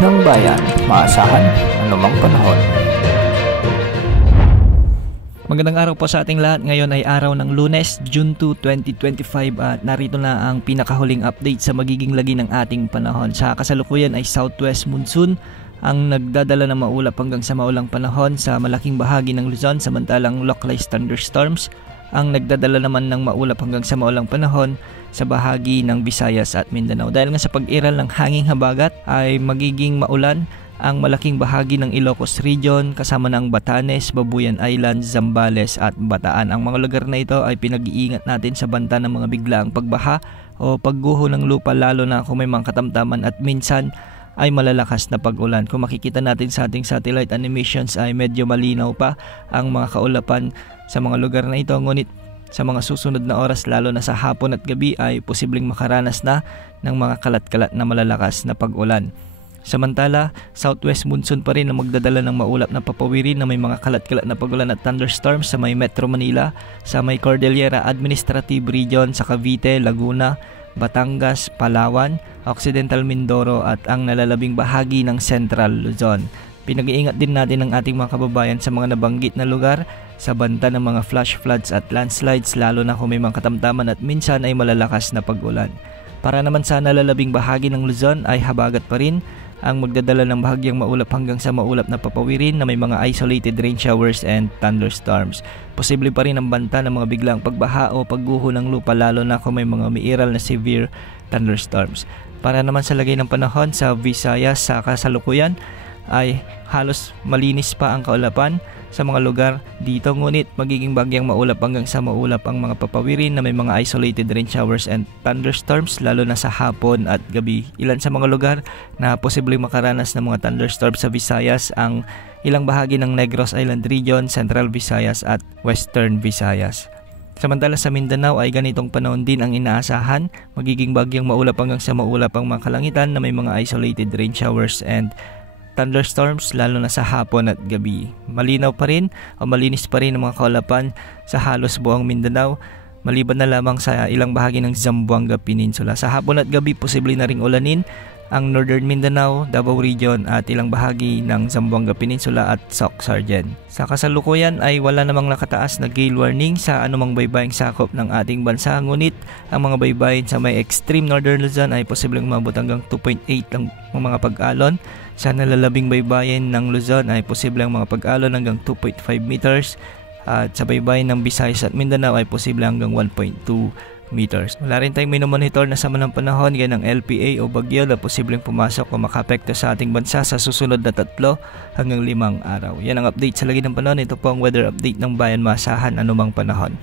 ng bayan, maasahan anumang panahon. Magandang araw po sa ating lahat. Ngayon ay araw ng Lunes, June 2, 2025 at narito na ang pinakahuling update sa magiging lagi ng ating panahon. Sa kasalukuyan ay southwest monsoon ang nagdadala ng maulap hanggang sa maulang panahon sa malaking bahagi ng Luzon, samantalang localized thunderstorms ang nagdadala naman ng maulap hanggang sa maulang panahon sa bahagi ng Visayas at Mindanao. Dahil nga sa pag-iral ng hanging habagat ay magiging maulan ang malaking bahagi ng Ilocos Region kasama ng Batanes, Babuyan Island, Zambales at Bataan. Ang mga lugar na ito ay pinag-iingat natin sa banta ng mga biglaang pagbaha o pagguho ng lupa, lalo na kung may mga katamtaman at minsan ay malalakas na pag-ulan. Kung makikita natin sa ating satellite animations ay medyo malinaw pa ang mga kaulapan sa mga lugar na ito, ngunit sa mga susunod na oras lalo na sa hapon at gabi ay posibleng makaranas na ng mga kalat-kalat na malalakas na pag-ulan. Samantala, southwest monsoon pa rin ang magdadala ng maulap na papawirin na may mga kalat-kalat na pag-ulan at thunderstorms sa may Metro Manila, sa may Cordillera Administrative Region sa Cavite, Laguna, Batangas, Palawan, Occidental Mindoro at ang nalalabing bahagi ng Central Luzon. Pinag-iingat din natin ang ating mga kababayan sa mga nabanggit na lugar sa banta ng mga flash floods at landslides, lalo na kung may mga katamtaman at minsan ay malalakas na pag-ulan. Para naman sa nalalabing bahagi ng Luzon ay habagat pa rin ang magdadala ng bahagyang maulap hanggang sa maulap na papawirin na may mga isolated rain showers and thunderstorms. Posible pa rin ang banta ng mga biglang pagbaha o pagguho ng lupa, lalo na kung may mga umiiral na severe thunderstorms. Para naman sa lagay ng panahon sa Visayas sa kasalukuyan ay halos malinis pa ang kaulapan sa mga lugar dito, ngunit magiging bagyang maulap hanggang sa maulap ang mga papawirin na may mga isolated rain showers and thunderstorms lalo na sa hapon at gabi. Ilan sa mga lugar na posibleng makaranas ng mga thunderstorms sa Visayas ang ilang bahagi ng Negros Island Region, Central Visayas at Western Visayas. Samantala sa Mindanao ay ganitong panahon din ang inaasahan. Magiging bagyang maulap hanggang sa maulap ang mga kalangitan na may mga isolated rain showers and thunderstorms lalo na sa hapon at gabi. Malinaw pa rin o malinis pa rin ang mga kaulapan sa halos buong Mindanao, maliban na lamang sa ilang bahagi ng Zamboanga Peninsula. Sa hapon at gabi posible na ring ulanin ang Northern Mindanao, Davao Region at ilang bahagi ng Zamboanga Peninsula at Soc-Sargen. Sa kasalukuyan ay wala namang nakataas na gale warning sa anumang baybaying sakop ng ating bansa, ngunit ang mga baybayin sa may extreme northern Luzon ay posibleng umabot hanggang 2.8 ang mga pag-alon. Sa nalalabing baybayin ng Luzon ay posibleng mga pag-alon hanggang 2.5 meters at sa baybayin ng Visayas at Mindanao ay posible hanggang 1.2 meters. Wala rin tayong minomonitor na sama ng panahon gaya ng LPA o bagyo na posibleng pumasok o makapekto sa ating bansa sa susunod na 3 hanggang 5 araw. Yan ang update sa lagi ng panahon. Ito po ang weather update ng bayan, maasahan anumang panahon.